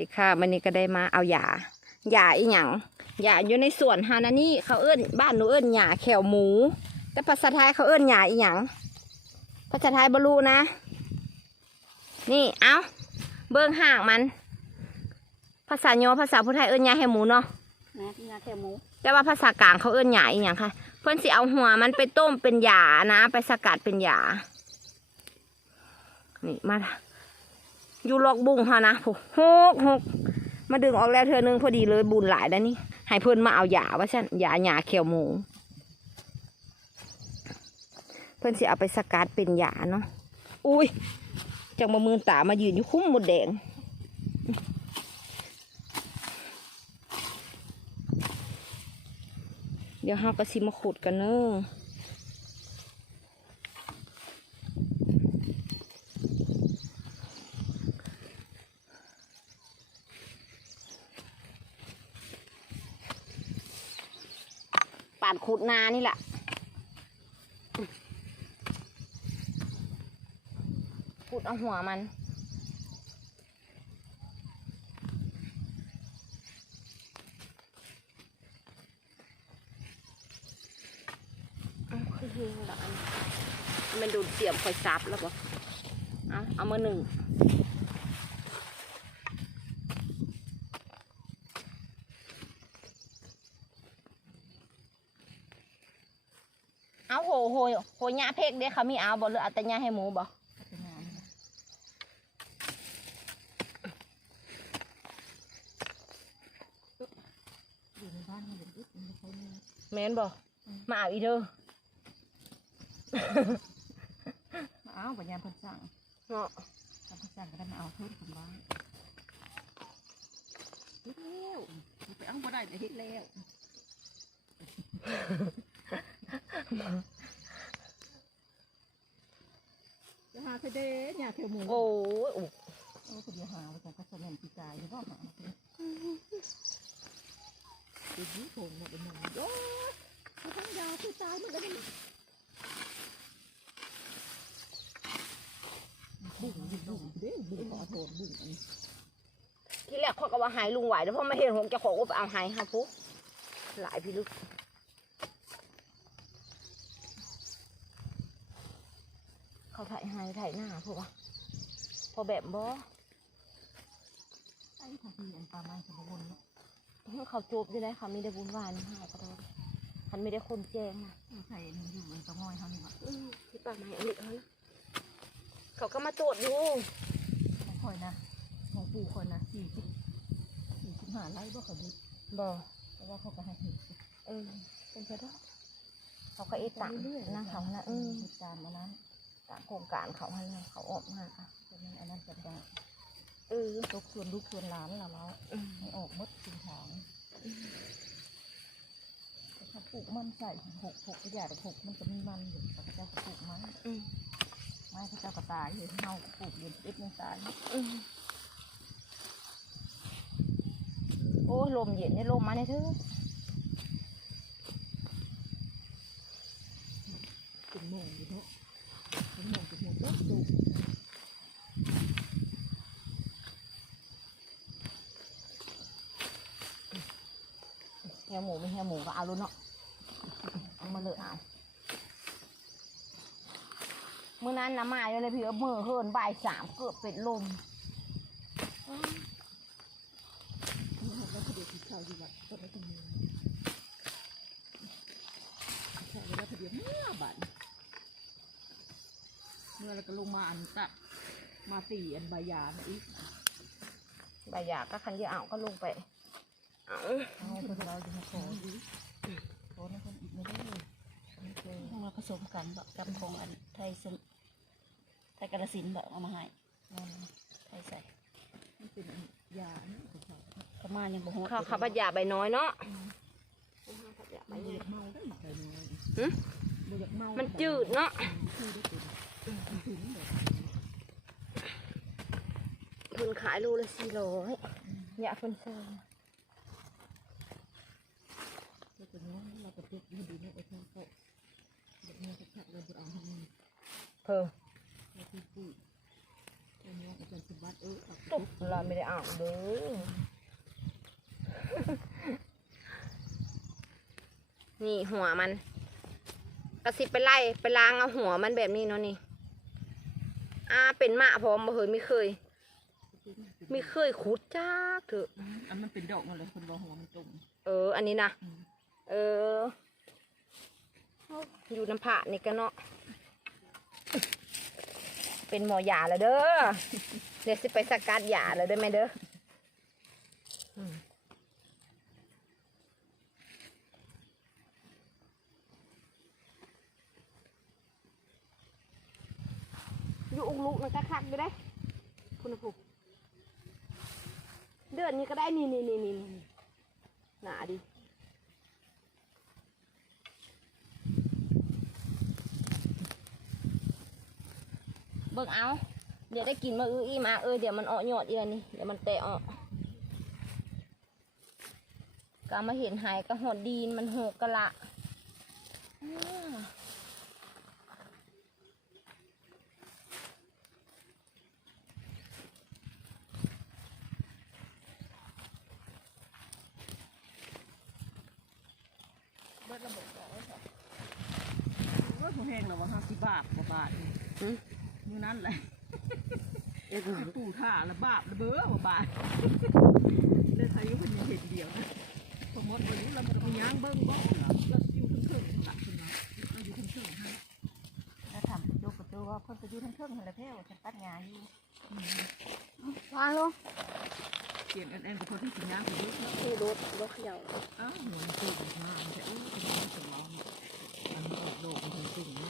ดีค่ะวันนี้ก็ได้มาเอาหยาหยาอีหยังหยาอยู่ในสวนฮานานี่เขาเอิ้นบ้านหนูเอิ้นหยาแขวหมู แต่ภาษาไทยเขาเอิ้นหยาอีหยังภาษาไทยบรูนะ นี่เอาเบิ้งห่างมัน ภาษาโยภาษาพุทธไทยเอิ้นหยาแหวหมูเนาะนะงาแค่หมูแต่ว่าภาษากลางเขาเอิ้นหยาอีหยังค่ะ เพื่อนสิเอาหัวมันไปต้มเป็นหยานะ ไปสกัดเป็นหยานี่มา อยู่ลอกบุ้งค่ะนะโหกหกมาดึงออกแล้วเธอนึงพอดีเลยบุญหลายแล้วนี่ให้เพื่อนมาเอาหยาว่าฉันหยาหยาเขียวหมู เพื่อนสิเอาไปสกัดเป็นหยาเนาะอุ้ยจังมามือตามายืนอยู่คุ้มหมดแดงเดี๋ยวเราก็สิมาขุดกันเนอะ ขุดนานี่แหละขุดเอาหัวมันเอาคือเฮงละอันมันดูดเสียมคอยซับแล้วปะเอาเอามาหนึ่งเอาโหโหโหหญ้าเพกเด้เขามีเอาบ่หรือเอาแต่หญ้าให้หมูบ่เป็นงานอยู่ในบ้านมันเป็นอึดมันไม่ค่อยมีแม่นบ่มาเอาอีเด้อมาเอาปัญญาเพันสั่งเนาะทำเพันสั่งก็ได้มาเอาเพิ่มคนบ้านเฮ็ดแล้วไปเอาบ่ได้แต่เฮ็ดแล้ว จะหาเสด็จเนี่ยเขียวหมูโอ้ยโอ้โอ้คนเดียวหาว่าจะก็เสนนปีกายหรือเปล่าหาปีกี้ผล่หมดเลยหนึ่งโอ้ยทั้งยาวคือตายหมดเลยบุ้บุ้งบุ้งเด้บุ้งขอโทษบุ้งอันที่แรกเขาก็ว่าหายลุงไหวแล้วพอมาเห็นผมจะขออุปเอาหายค่ะปุ๊หลายพี่ลึกเขาถ่ายหายถ่ายหน้าพวกวะพอแบบบ่ไอ้ทางที่อันปลาไม้สมบูรณ์เนาะเขาจูบได้เลยค่ะมีได้บุญวานหายก็ได้คันไม่ได้คนแจ้งนะใส่มันอยู่มันต้องง่อยเท่านี้วะอืมที่ป่าไม้อันนี้เขานะเขาก็มาตรวจอยู่ของคอยนะของปู่คอยนะสี่สิบสี่สิบห้าไร่บ่เขาดีบ่แต่ว่าเขาก็ให้เห็ดเออเป็นไปได้เขาก็เอตังเรื่อยๆนั่งเขานะเออเหตุการณ์มานั้น ตามโครงการเขาให้นะเขาออกมาค่ะฉะนั้นอันนั้นจะได้เออตกส่วนลูกส่วนหลานเราแล้วอืมให้ออกหมดสิ่งทางแต่ถ้าปลูกมันใส่หกหกกระยาดหกมันจะมีมันอยู่แต่เขาเจ้าก็ปลูกมันอืมไม้เขาเจ้าก็ตายเห็นเฮาปลูกเรียนเอ็ดยังตายอืมโอ้ยลมเย็นนี่ลมมาเนี่ยเธอเป็นโมงอยู่เนาะเป็นโมงจะหมดแล้วดู เฮีย หมูไม่เฮียหมูก็เอาลุ้นเนาะเอามาเลยเอามื่อนั้นน้ำมาอยู่เลยพี่เอามือเฮินบ่ายสามเกือบเป็นลมแล้วพอดีที่ข้าวอยู่วัดก็ไม่ต้องมีใช่แล้วพอดีเมื่อบาทเมื่อแล้วก็ลงมาอันตะมาตีอันใบยามาอีกใบหยาก็คันเดียวเอาก็ลงไป เอาเอาเราจะมาขออีขอในคนอีกไม่ได้เลยไม่เคยของเราผสมกันแบบกับของอันไทยสมไทยกาลสินแบบเอามาให้ไทยใส่เป็นยาเขามายังบ่โหเขาวข้าวผัดยาใบน้อยเนาะมันจืดเนาะคนขายโลละสี่ร้อยอยากคนซิร์ก็จะน้อง เราก็เจ็บอยู่ดีเนี่ยไอ้ข้าวก็แบบนี้ก็ชักเลยบ่เอาทำนี่เพิ่มเราที่ปุ้ยเป็นยกเป็นสมบัติเออตุ๊บเราไม่ได้อ่านเด้อนี่หัวมันกระสิบไปไล่ไปล้างเอาหัวมันแบบนี้เนาะนี่อ่าเป็นหมาพร้อมบ่เคยไม่เคยไม่เคยขุดจ้าเถอะอันมันเป็นดอกมาเลยคนบอกหัวมันจมเออ อันนี้นะอืม เอออยู่น้ำผะนี่กันเนาะเป็นหมอยาแล้วเด้อเดี๋ยวสิไปสกัดยาแล้วได้ไหมเด้ออยู่อุ้งลูกมันก็คักอยู่ได้คุณผู้เดือนนี้ก็ได้นี่นี่นี่นี่นี่หนาดิ บิ่งเอา เดี๋ยวได้กินมาอื้ออีมาเออเดี๋ยวมันออกยอดเอียนี่เดี๋ยวมันแตะออกก็มาเห็นหายก็หดดีนมันหกกะละอ้าเบิดระบบบอกไว้ค่ะว่าผมแพงหรอวะห้าสิบบาทกว่าบาทนี่อื มมือนั้นแหละเอ็ดหน่อยตู่ท่าละบาทละเบ้อกว่าบาทเลยใครอยู่คนยังเห็นเดียวนะพอหมดวันนี้เราจะไปย่างเบิ้งบ้องเหรอเราอยู่ทั้งเครื่องตัดขึ้นมาเราอยู่ทั้งเครื่องให้แล้วทำประตูประตูว่าเพิ่นไปอยู่ทั้งเครื่องหั่นแหละเพ่วฉันตัดงานอยู่วางลงเปลี่ยนแอนแอนกับคนที่กินย่างไปเยอะเนาะนี่รถรถเขย่าอ้าวหัวมันตื่นมามันจะอู้เป็นยังไงของเราเนี่ยอันนี้ออกดอกมันถึงสิ่งนี้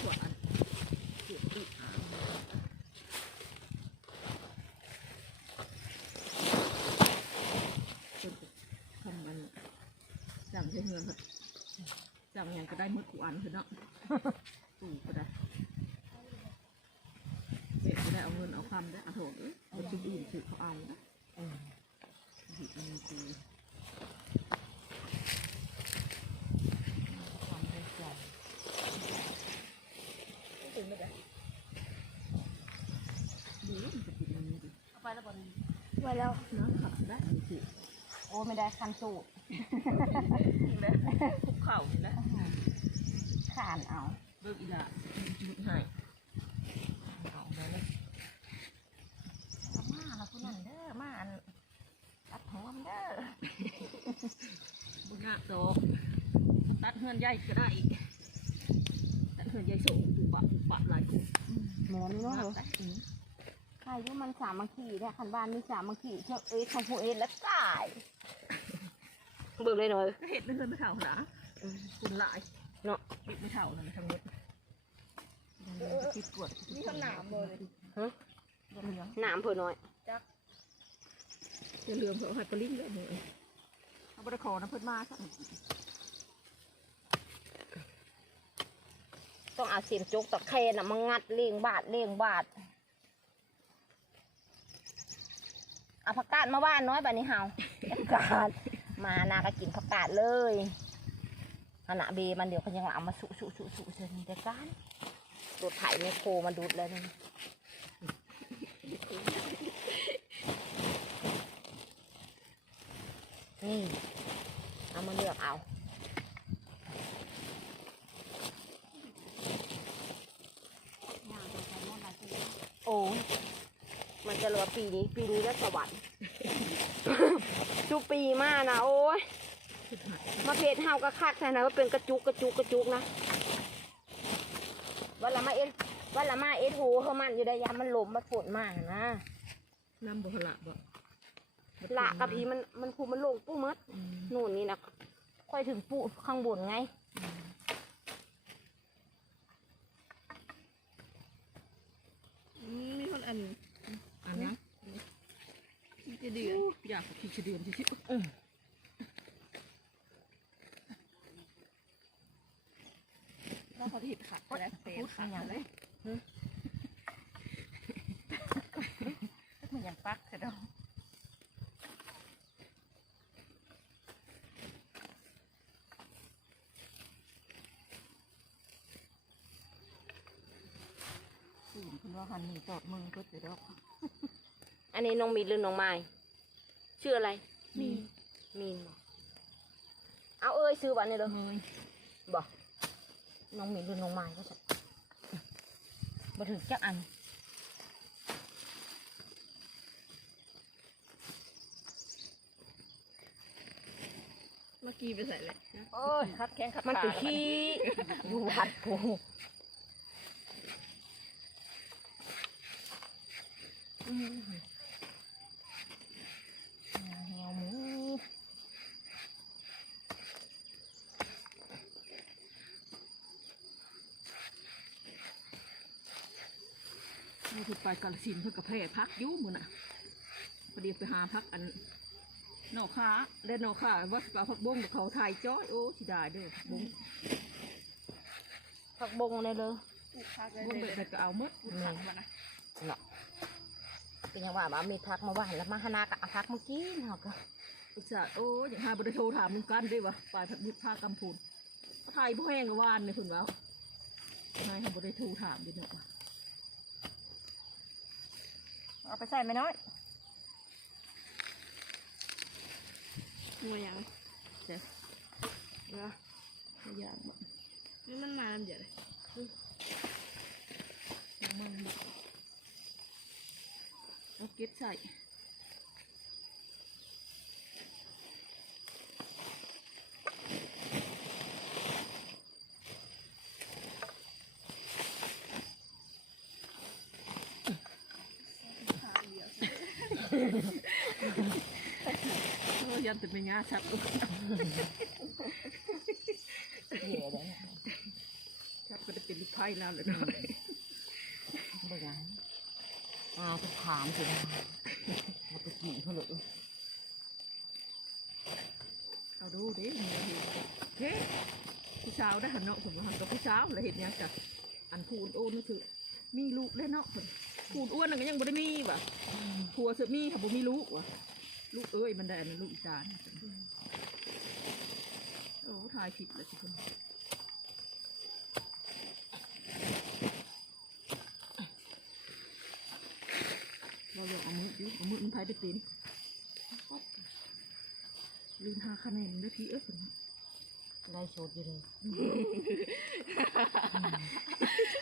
ขวดอันเก็บอีกอะจนทำมันสั่งใช้เงินเถอะ สั่งยังก็ได้หมดกูอันเถอะเนาะตู่ก็ได้เด็กจะได้เอาเงินเอาคำได้เอาโถเอ้ยเอาชิ้นอื่นถือเขาเอานะผิดมันคือความได้ใจถึงไม่ได้ดูแล้วมันจะปิดมันดิเอาไปแล้วบนไว้แล้วน้ำขับได้มันสิโอ้ไม่ได้คันสูตรแล้วคุกเข่านี่นะขานเอา เบิกอีละจุดให้เอาแล้วนะเอามาแล้วผู้นั้นเด้อ มาอันตัดหัวมันเด้อบุญนาคดอกตัดเฮือนใหญ่ก็ได้อีก ตัดเฮือนใหญ่สูงปุบปะปุบปะหลายคนหมอนเนาะนับได้อืมใครที่มันสามัคคีเนี่ยคันบ้านมีสามัคคีเชื่อเอ้ยของผู้เอ็นแล้วตาย เบิ่งเลยหน่อย ก็เห็ดไม่เคยไม่เท่าหนาคุณหลายเนาะเห็ดไม่เท่าเลยทั้งหมดคิดปวดนี่ขนาดเลยฮะเหลืองน้ำเพิ่นน้อยอย่าลืมเขาให้ปลิ้งด้วยเลยเอาบริคอนะเพิ่นมาสักต้องเอาเสียมจกตะแคร่น่ะมางัดเลี้ยงบาทเลี้ยงบาทเอาผักกาดมาบ้านน้อยบัดนี้เฮาผักกาด มานาก็กินผักกาดเลยขณะเบมันเดี๋ยวเขายังเอามาสุสุสุสุเสร็จเดี๋ยวกันรถไถไมโครมาดูดเลยนี่นี่เอามาเลือกเอาโอ้ จะเหลือปีนี้ ปีนี้ก็สวรรค์ทุกปีมากนะโอ้ยมาเพจเฮาก็คักใช่นะว่าเป็นกระจุกกระจุกกระจุกนะวันละมาเอ็ดวันละมาเอ็ดหูเขามันอยู่ได้ยามมันลมมันฝนมากนะน้ำบุหละบ่ละกะพีมันมันพูมันลงปู้มัดอืมนู่นนี่นะค่อยถึงปูข้างบนไงมีคนอันอันนะขี้ เดือนอยากขี่จะเดือนที่ชิแล้วเขาผิดขัดแล้วเตะขัดเลยมันยังปักแต่ดองคุณว่าหันหนีจอดมือก็จะดอก อันนี้น้องมีหรือน้องไม้ ชื่ออะไร มีมีนบอกเอาเอ้ยซื้อวันนี้เลยเมยบอกน้องมีนหรือน้องไม้ก็จะมาถึงจักอันเมื่อกี้ไปใส่เลยโอ้ยคัดแข้งคัดมันขาคือขี้ อยู่หัดผูอืมแหวหมู นี่คือไปกาลสินธุ์เพื่อกระเพาะพักอยุ่มือน่ะพอดีไปหาพักอันนอกขาเล่นนอกขาว่าสิไปเอาพักบงกับเขาถ่ายจ้อยโอ้สิได้เด้อบงผักบงเลยเลยบงแบบก็เอาหมดเนาะเป็นยังว่าบ้ามีทักมาหวานแล้วมาหานากะเอาทักเมื่อกี้เนาะก็อุตส่าห์โอ้ยอย่างหาบริโทรถามมึงกันได้วะฝ่ายพักยึดผ้ากำพูนถ่ายบ่แห้งกับวานเลยคุณเว้านายทำบริโทรถามดิเนาะวะ เอาไปใส่ไหมน้อยงัวยังเจ๊เนาะไม่อยากบ่นี่มันมาลำเดียวเลยมันบ่เอาเก็บใส่ เออยันแต่ไม่ง่าชัดลูกเย่เลยชัดก็จะเป็นลูกไพ่แล้วเลยเนาะบิ่งอันอ่าจะถามสิมาไปกี่เขาเลยเอาดูดิเมียเห็นเฮ้พี่สาวได้หันเนาะผมว่าหันกับพี่สาวแล้วเห็นยังกับอันพูนโอ้นนี่คือมีลูกได้เนาะเพิ่นพูนอ้วนนั่นก็ยังบ่ได้มีว่ะผัวเสือมีค่ะบ่มีลูกว่ะ ลูกเอ้ยมันได้อันนั้นลูกอีจานโอ้ทายผิดเลยสิคนเราลองเอามือดิเอามือมันพายได้เป็นลืมหาคะแนนได้ทีเอ้ยเพิ่นได้โชดอยู่เลย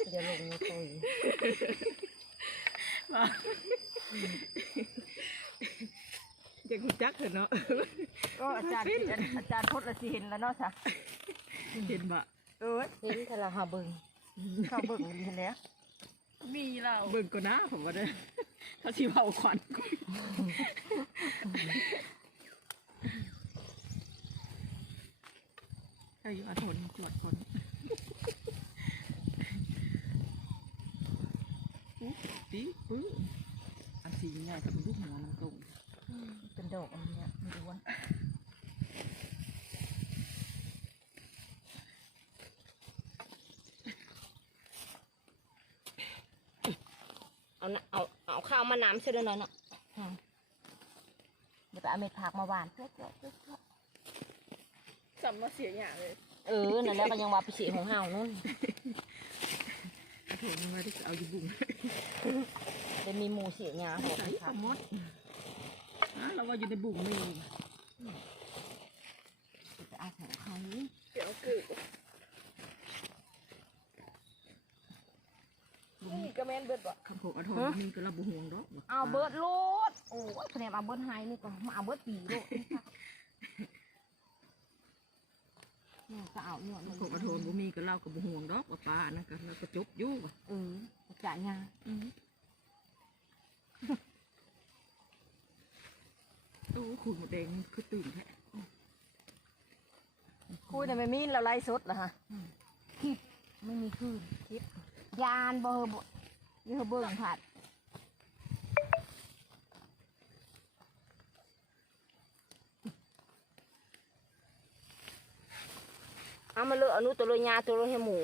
เดี๋ยวลงในตุย เด็กหุ่จักเถอะเนาะ ก็อาจารย์อาจารย์ทศละสิเห็นแล้วเนาะจ้ะเห็นบะเออเห็นแต่ละหาเบิ่งเข้าเบิ่งดีแล้วมีเราเบิ่งก็นะผมว่าเด้อเขาชิเผาขวัญใครอยู่อาทนตรวจคนอุ๊ยปีปื้ออันสีใหญ่กับลูกหัวมันกลม เป็นดอกอันเนี้ยไม่รู้ว่าเอาน่ะเอาเอาข้าวมาน้ำเสียด้วยหน่อยเนาะอืมเดี๋ยวไปเอาเม็ดผักมาหวานเพื่อเพื่อเพื่อเพื่อจำว่าเสียอย่างเลย เออนั่นแหละก็ยังว่าไปสีของเฮานู่นอาทนมาที่จะเอาอยู่บุ้งจะมีหมูเสียงาของใส่ผัขกมด อะเราว่าอยู่ในบุ้งมีจะเอาของเขาเดี๋ยวคือนี่ก็แม่นเบิดบ่คำพูดอาทรมีก็ระบุห่วงดอกว่ะเอาเบิร์ดโลดโอ้ยคะแนนเอาเบิร์ดไฮนี่ก่อนมาเอาเบิร์ดปีโลดเนี่ยก็เอาเนี่ยคำพูดอาทรบ่มีก็เล่ากับบุห่วงดอกว่าปลานั่นก็เราก็จบอยู่ว่ะเออจ่ายงา โอ้ขุนหมดแดงคือตื่นแท้คุยแต่ไม่มีแล้วไล่สดเหรอฮะคิดไม่มีคืนคิดยานเบอร์บ่เยอะเบิ่งผัดเอามาเลือกอนุตัวเลยยาตัวเลยให้หมู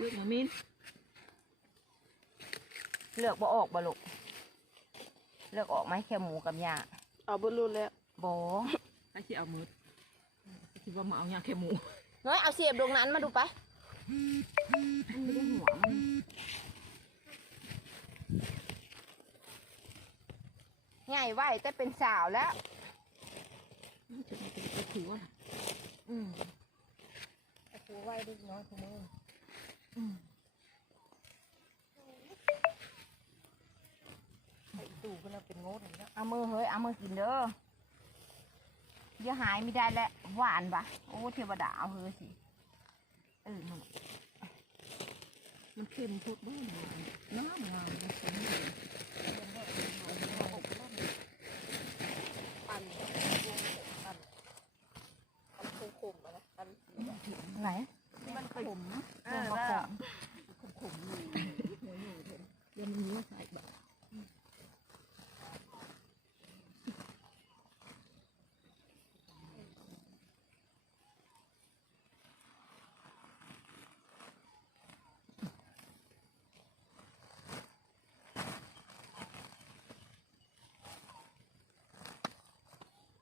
เลือกมามินเลือกบ่ออกบ่ลูก เลือกออกไหมแค่หมูกับยาเอาบนรุ่นแล้วบอไอ้สียเอามืดคิดว่ามาเอายาแค่หมูน้อยเอาเสียบตรงนั้นมาดูไปมันไม่ได้หวมันใหญ่าหแต่เป็นสาวแล้วจะถือว่าอืมถือไหวเล็กน้อยคุณมึงอืม ตู้ก็แล้วเป็นโง่ถึงแล้วเอามือเฮ้ยเอามือกินเด้อเย่าหายไม่ได้แล้วหวานปะโอ้เทวดาเอาเฮ้ยสิเออมันแหละมันเค็มโพดบ้านน้ำงามมันสวยงาม ปั่นปั่นปั่นคมๆอะนะปั่น ไหน มันขมเอ เอ อ อ แล้ว ขม ขมๆอยู่หัวอยู่เถอะเดี๋ยวมันเนื้อใส่แบบ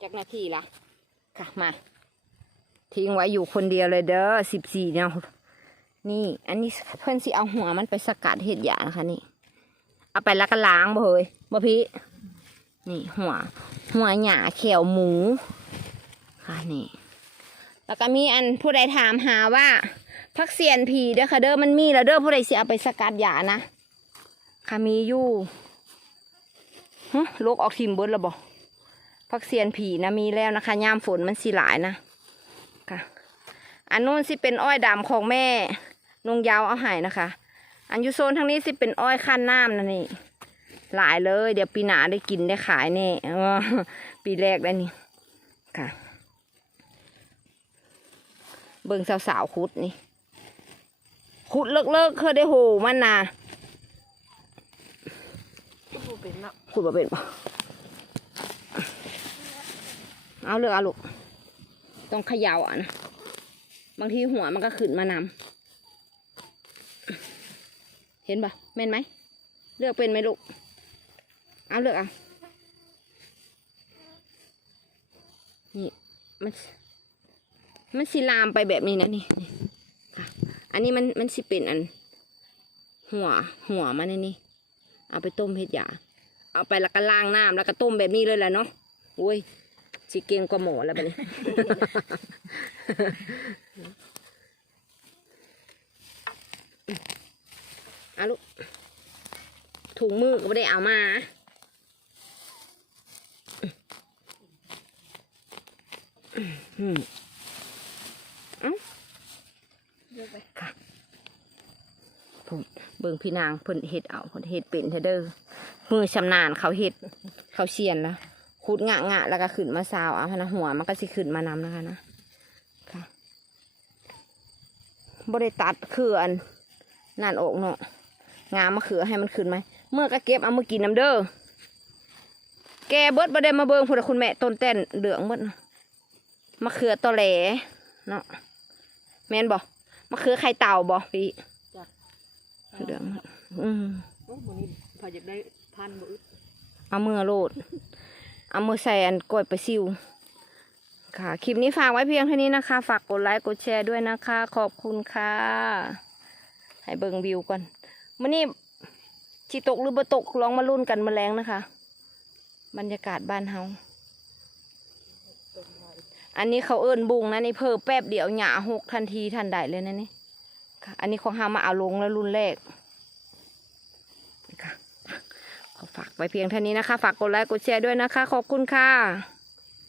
จากนาทีละค่ะมา ทิ้งไว้อยู่คนเดียวเลยเด้อสิบสี่เนาะนี่ อันนี้เพื่อนสิเอาหัวมันไปสกัดเห็ดหยานะคะนี่ เอาไปแล้วก็ล้างบ่เฮ้ยบ่พี่นี่หัว หัวหยาเขียวหมู ค่ะนี่ แล้วก็มีอันผู้ใดถามหาว่าพักเสียนผีเด้อค่ะเด้อมันมีแล้วเด้อผู้ใดสิเอาไปสกัดหยานะค่ะมีอยู่ฮะลกออกทิมเบิร์ดแล้วบ่พัก เสียนผีนะมีแล้วนะคะยามฝนมันสิหลายนะค่ะ อันนู้นสิเป็นอ้อยดำของแม่นงยาวเอาใหายนะคะ อันอยูโซนทางนี้สิเป็นอ้อยขั้นน้ำนะนี่ หลายเลย เดี๋ยวปีหน้าได้กินได้ขายแน่เออปีแรกได้นี่ค่ะ เบิ่งสาวๆขุดนี่ขุดเลิกเลิกๆเคยได้โหมันนะตะปูเป็นเนาะขุดมาเป็นปะ เอาเลือกเอาลูกต้องเขย่าอะนะ บางทีหัวมันก็ขึ้นมานำเห็นปะเม่นไหม เลือกเป็นไหมลูก เอาเลือกเอานี่มันมันสิลามไปแบบนี้นะนี่ค่ะ อันนี้มันมันสิเป็นอัน หัวหัวมันนี่ เอาไปต้มเห็ดยา เอาไปแล้วก็ล้างน้ำแล้วก็ต้มแบบนี้เลยแหละเนาะโอ้ย สิเก่งกว่าหมอแล้วบัดนี้ เอาลูกถุงมือก็ไม่ได้เอามา อืมเยอะไปผมเบิ่งพี่นางเพิ่นเฮ็ดเอาเพิ่นเฮ็ดเป็นเทเด้อมือชำนาญเขาเฮ็ดเขาเชียนแล้ว ขุดงะงะแล้วก็ขึ้นมาซาวเอาพะนะหัวมันก็สิขึ้นมานำนะคะนะค่ะบ่ได้ตัดเขื่อนนั่นออกเนาะงามมะเขือให้มันขึ้นไหมเมื่อก็เก็บเอามากินน้ำเด้อแกเบิดบ่ได้มาเบิ่งพุ่นน่ะคุณแม่ต้นเต้นเหลืองเบิดน่ะมะเขือตอแหลเนาะแม่นบ่มะเขือไข่เต่าบ่พี่เหลืองอืมโอ้โหนี่พออยากได้พันบ่อึดเอามือโลด เอามือใส่อันกล้วยไปซิวค่ะ คลิปนี้ฝากไว้เพียงเท่านี้นะคะ ฝากกดไลค์ กดแชร์ด้วยนะคะ ขอบคุณค่ะ ให้เบิ่งวิวก่อนมื่อนี้จิตกหรือบ่ตกลองมาลุ้นกันมาแรงนะคะ บรรยากาศบ้านเฮา อันนี้เขาเอิ้นบุงนะนี่เพิ่มแป๊บเดียวหยาหกทันทีทันใดเลยนะนี่ค่ะ อันนี้ของเฮามาเอาลงแล้วรุ่นแรก ค่ะขอ ฝากไว้เพียงเท่านี้นะคะ ฝากกดไลค์กดแชร์ด้วยนะคะ ขอบคุณค่ะ